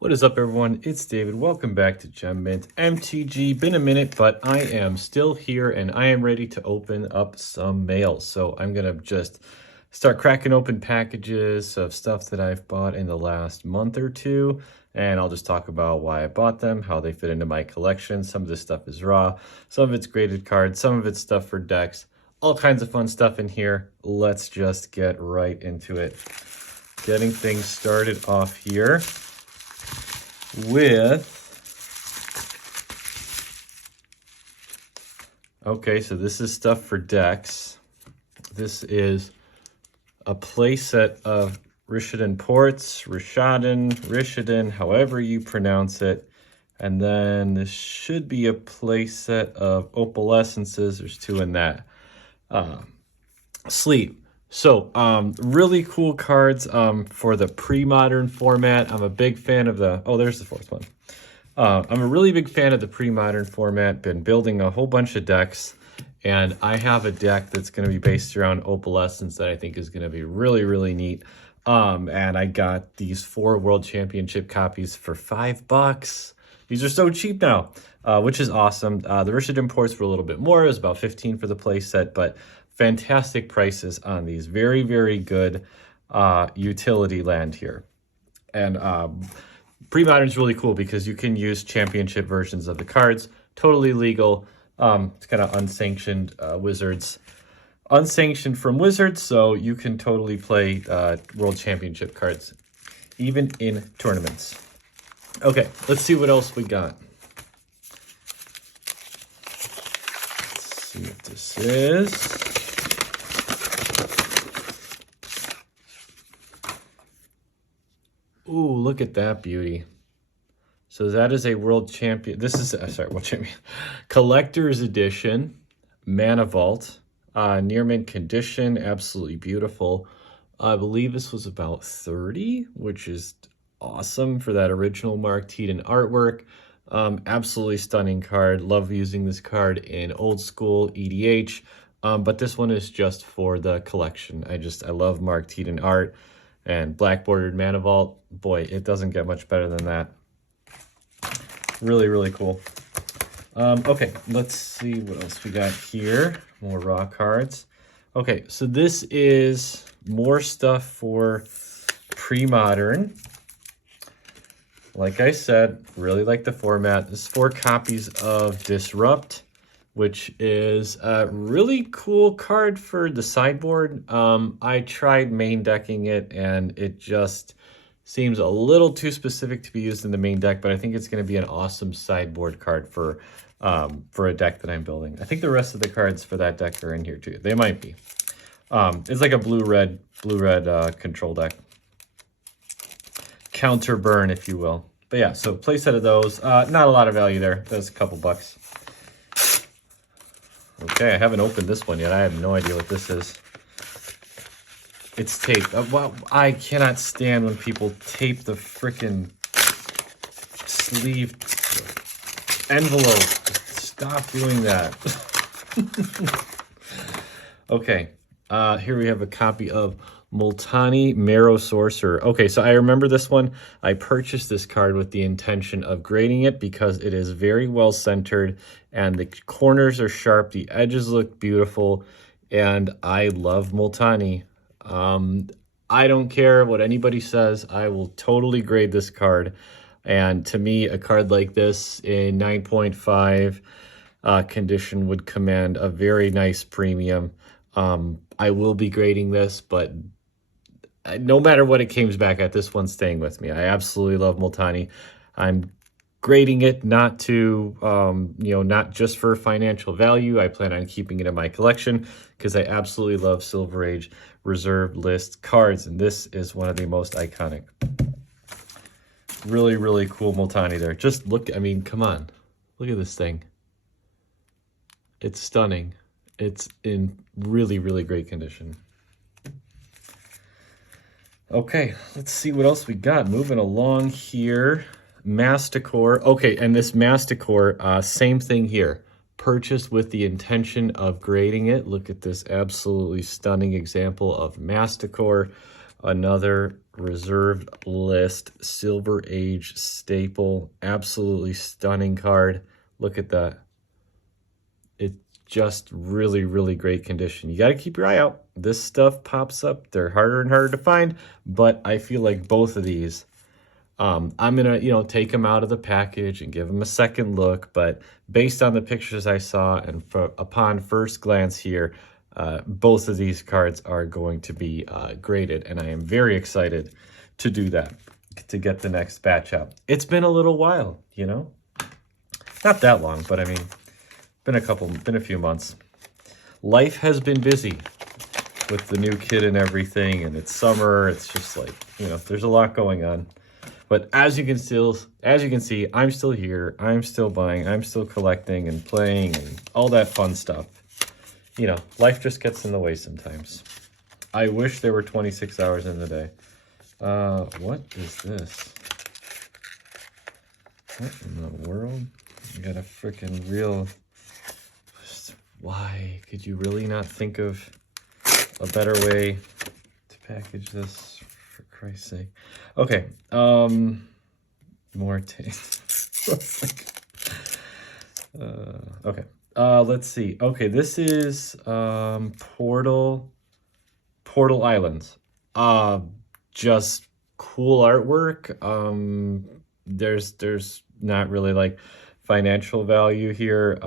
What is up, everyone? It's David. Welcome back to Gem Mint MTG. Been a minute, but I am still here and I am ready to open up some mail. So I'm going to just start cracking open packages of stuff that I've bought in the last month or two. And I'll just talk about why I bought them, how they fit into my collection. Some of this stuff is raw, some of it's graded cards, some of it's stuff for decks. All kinds of fun stuff in here. Let's just get right into it. Getting things started off here with, okay, so this is stuff for decks. This is a playset of Rishadan Ports, Rishadan, however you pronounce it. And then this should be a playset of Opalescences. There's two in that. Sleeve. So, really cool cards for the pre-modern format. I'm a big fan of the, oh, there's the fourth one. I'm a really big fan of the pre-modern format. Been building a whole bunch of decks, and I have a deck that's going to be based around Opalescence that I think is going to be really, really neat. And I got these 4 World Championship copies for $5. These are so cheap now, which is awesome. The Rishadan imports were a little bit more. It was about $15 for the play set, but fantastic prices on these. Very, very good utility land here. And pre-modern is really cool because you can use championship versions of the cards. Totally legal. It's kind of unsanctioned Wizards. Unsanctioned from Wizards, so you can totally play World Championship cards, even in tournaments. Okay, let's see what else we got. Let's see what this is. Ooh, look at that beauty. So that is a world champion. This is, world champion. Collector's edition, Mana Vault. Near mint condition, absolutely beautiful. I believe this was about 30, which is awesome for that original Mark Teton artwork. Absolutely stunning card. Love using this card in old school EDH. But this one is just for the collection. I love Mark Teton art. And black bordered Mana Vault, boy, it doesn't get much better than that. Really, really cool. Okay, let's see what else we got here. More raw cards. Okay, so this is more stuff for pre-modern. Like I said, really like the format. This is 4 copies of Disrupt, which is a really cool card for the sideboard. I tried main decking it, and it just seems a little too specific to be used in the main deck, but I think it's going to be an awesome sideboard card for a deck that I'm building. I think the rest of the cards for that deck are in here too. They might be. It's like a blue-red control deck. Counter burn, if you will. But yeah, so play set of those. Not a lot of value there. That's a couple bucks. Okay, I haven't opened this one yet. I have no idea what this is. It's taped. Well, I cannot stand when people tape the frickin' sleeve envelope. Stop doing that. Okay, here we have a copy of Multani Marrow Sorcerer. Okay, so I remember this one. I purchased this card with the intention of grading it because it is very well centered and the corners are sharp. The edges look beautiful, and I love Multani. I don't care what anybody says. I will totally grade this card. And to me, a card like this in 9.5 condition would command a very nice premium. I will be grading this, but no matter what it comes back at, this one's staying with me. I absolutely love Multani. I'm grading it not to, not just for financial value. I plan on keeping it in my collection because I absolutely love Silver Age reserved list cards, and this is one of the most iconic. Really, really cool Multani there. Just look, I mean, come on. Look at this thing. It's stunning. It's in really, really great condition. Okay, let's see what else we got. Moving along here. Masticore. Okay, and this Masticore, same thing here. Purchased with the intention of grading it. Look at this absolutely stunning example of Masticore. Another Reserved List, Silver Age staple. Absolutely stunning card. Look at that. It's just really, really great condition. You got to keep your eye out. This stuff pops up. They're harder and harder to find, but I feel like both of these, I'm going to, take them out of the package and give them a second look. But based on the pictures I saw and upon first glance here, both of these cards are going to be graded. And I am very excited to do that, to get the next batch out. It's been a little while, Not that long, but I mean, been a few months. Life has been busy with the new kid and everything, and it's summer. It's just like, there's a lot going on. But as you can see, I'm still here. I'm still buying. I'm still collecting and playing and all that fun stuff. Life just gets in the way sometimes. I wish there were 26 hours in the day. What is this? What in the world? You got a freaking real... Why could you really not think of a better way to package this, for Christ's sake? Okay, more taste. Okay, let's see. Okay, this is Portal Islands. Just cool artwork. There's not really like financial value here.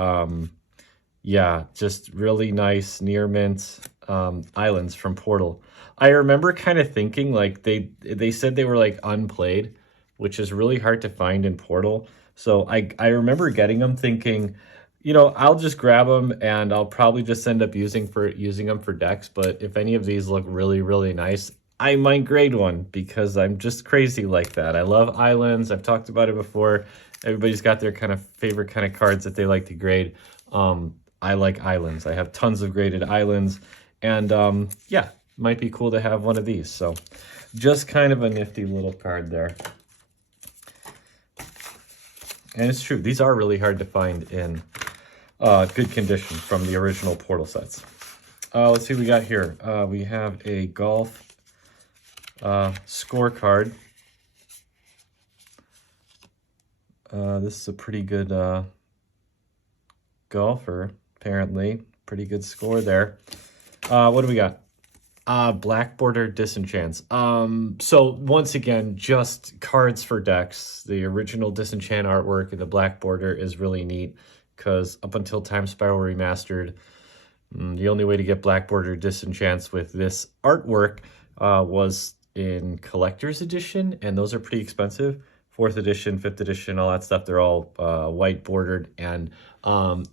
Yeah, just really nice near mint islands from Portal. I remember kind of thinking like they said they were like unplayed, which is really hard to find in Portal. So I remember getting them thinking, I'll just grab them and I'll probably just end up using them for decks. But if any of these look really, really nice, I might grade one because I'm just crazy like that. I love islands. I've talked about it before. Everybody's got their kind of favorite kind of cards that they like to grade. I like islands. I have tons of graded islands, and yeah, might be cool to have one of these. So just kind of a nifty little card there. And it's true, these are really hard to find in good condition from the original Portal sets. Let's see what we got here. We have a golf scorecard. This is a pretty good golfer, apparently. Pretty good score there. What do we got? Black Border Disenchants. So once again, just cards for decks. The original Disenchant artwork of the Black Border is really neat because up until Time Spiral Remastered, the only way to get Black Border Disenchants with this artwork was in Collector's Edition, and those are pretty expensive. 4th edition, 5th edition, all that stuff, they're all white bordered. And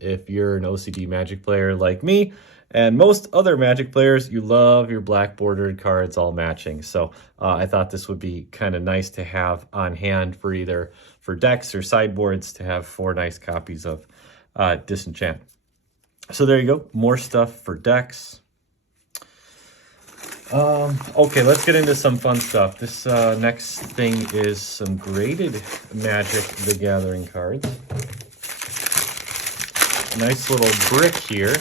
if you're an OCD Magic player like me, and most other Magic players, you love your black bordered cards all matching. So I thought this would be kind of nice to have on hand for either for decks or sideboards to have 4 nice copies of Disenchant. So there you go, more stuff for decks. Okay, let's get into some fun stuff. This next thing is some graded Magic the Gathering cards. Nice little brick here.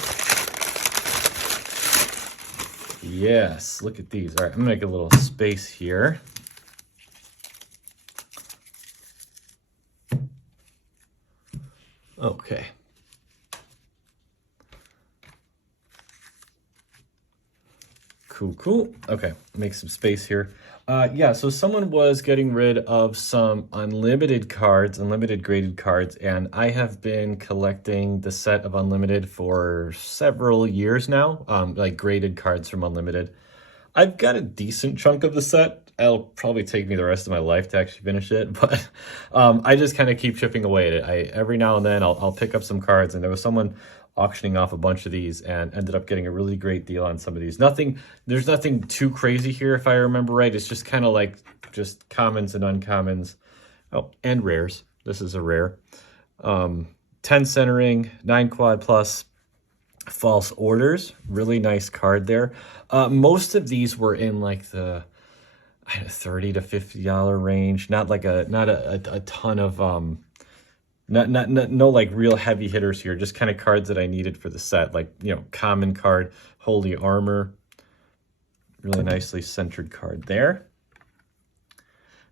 Yes, look at these. All right, I'm gonna make a little space here. Okay. Cool. Okay, make some space here. Yeah, so someone was getting rid of some unlimited cards, unlimited graded cards, and I have been collecting the set of unlimited for several years now, like graded cards from unlimited. I've got a decent chunk of the set. It'll probably take me the rest of my life to actually finish it, but I just kind of keep chipping away at it. Every now and then I'll pick up some cards, and there was someone auctioning off a bunch of these and ended up getting a really great deal on some of these. There's nothing too crazy here if I remember right. It's just kind of like just commons and uncommons. Oh, and rares. This is a rare. 10 centering, 9 quad plus, false orders. Really nice card there. Most of these were in like the $30 to $50 range. Not a ton of no like real heavy hitters here, just kind of cards that I needed for the set, like, common card, Holy Armor, really nicely centered card there.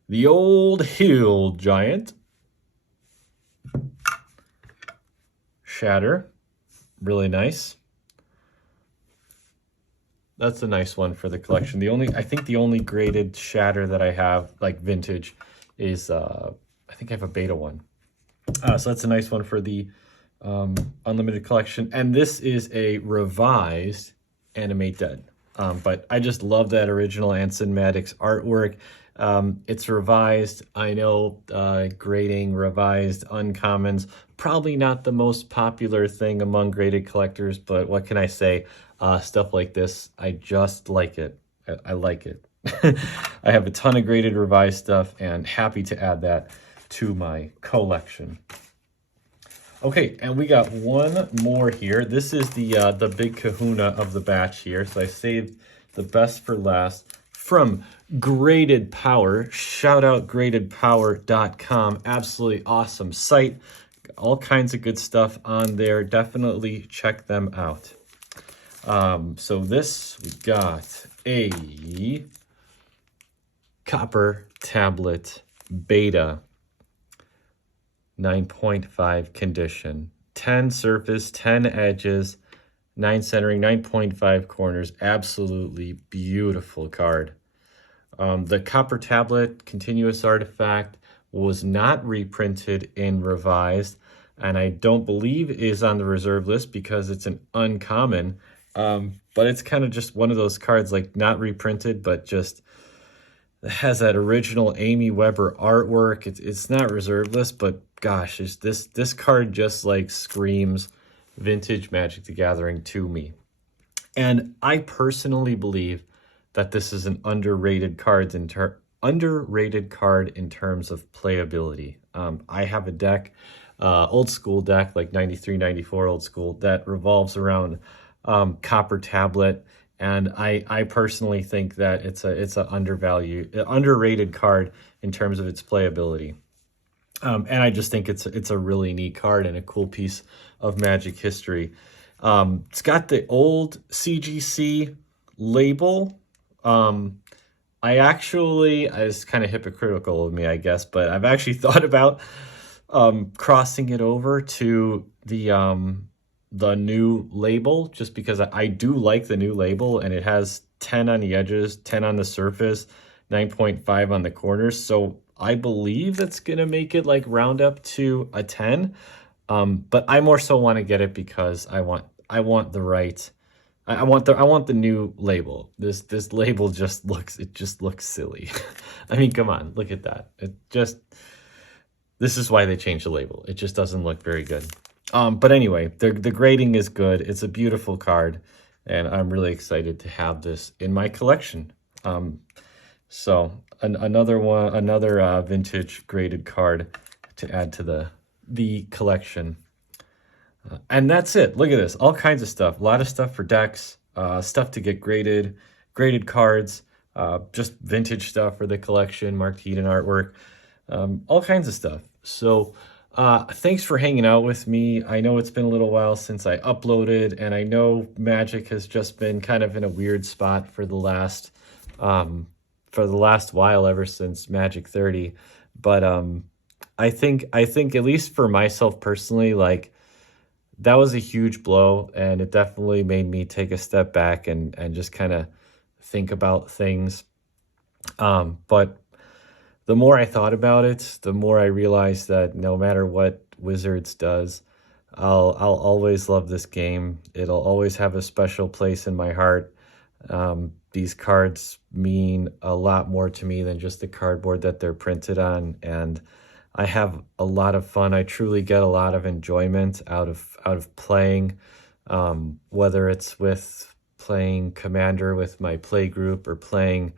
The old hill giant. Shatter. Really nice. That's a nice one for the collection. I think the only graded shatter that I have, like vintage, is I think I have a beta one. So that's a nice one for the Unlimited collection. And this is a revised Animate Dead. But I just love that original Anson Maddox artwork. It's revised. I know grading revised uncommons, probably not the most popular thing among graded collectors, but what can I say? Stuff like this, I just like it. I like it. I have a ton of graded revised stuff and happy to add that to my collection. Okay, and we got one more here. This is the big kahuna of the batch here. So I saved the best for last from Graded Power. Shout out gradedpower.com. Absolutely awesome site. All kinds of good stuff on there. Definitely check them out. So this, we got a copper tablet beta 9.5 condition, 10 surface, 10 edges, 9 centering, 9.5 corners. Absolutely beautiful card. The copper tablet continuous artifact was not reprinted in revised, and I don't believe is on the reserve list because it's an uncommon. But it's kind of just one of those cards, like not reprinted, but just has that original Amy Weber artwork. It's not reserve list, but gosh, this card just like screams vintage Magic the Gathering to me. And I personally believe that this is an underrated card in terms of playability. I have a deck, old school deck, like 93, 94 old school, that revolves around copper tablet. And I personally think that it's a underrated card in terms of its playability. And I just think it's a really neat card and a cool piece of Magic history. It's got the old CGC label. It's kind of hypocritical of me, I guess, but I've actually thought about crossing it over to the new label, just because I do like the new label, and it has 10 on the edges, 10 on the surface, 9.5 on the corners. So I believe that's going to make it like round up to a 10. But I more so want to get it because I want the new label. This label just looks silly. I mean, come on, look at that. This is why they changed the label. It just doesn't look very good. But anyway, the grading is good. It's a beautiful card, and I'm really excited to have this in my collection. So another vintage graded card to add to the collection. And that's it. Look at this. All kinds of stuff. A lot of stuff for decks, stuff to get graded cards, just vintage stuff for the collection, Mark Heaton artwork, all kinds of stuff. So thanks for hanging out with me. I know it's been a little while since I uploaded, and I know Magic has just been kind of in a weird spot for the last while, ever since Magic 30. But I think at least for myself personally, like, that was a huge blow, and it definitely made me take a step back and just kind of think about things. But the more I thought about it, the more I realized that no matter what Wizards does, I'll always love this game. It'll always have a special place in my heart. These cards mean a lot more to me than just the cardboard that they're printed on, and I have a lot of fun. I truly get a lot of enjoyment out of playing, whether it's with playing Commander with my play group, or playing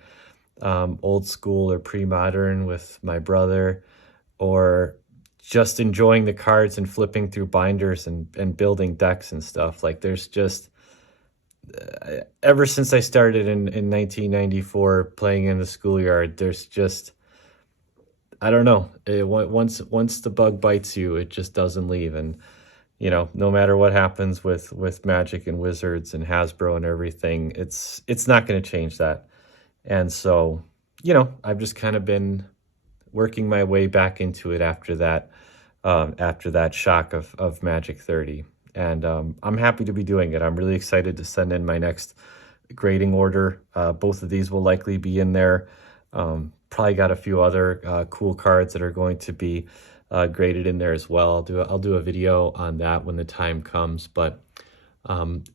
old school or pre-modern with my brother, or just enjoying the cards and flipping through binders and building decks and stuff. Like, there's just, ever since I started in 1994 playing in the schoolyard, there's just, I don't know, once the bug bites you, it just doesn't leave. And no matter what happens with Magic and Wizards and Hasbro and everything, it's not going to change that. And so, I've just kind of been working my way back into it after that shock of Magic 30. And I'm happy to be doing it. I'm really excited to send in my next grading order. Both of these will likely be in there. Probably got a few other cool cards that are going to be graded in there as well. I'll do a video on that when the time comes. But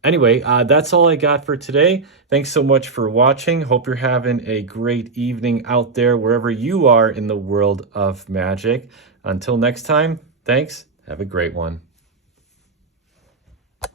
anyway, that's all I got for today. Thanks so much for watching. Hope you're having a great evening out there wherever you are in the world of Magic. Until next time, thanks. Have a great one.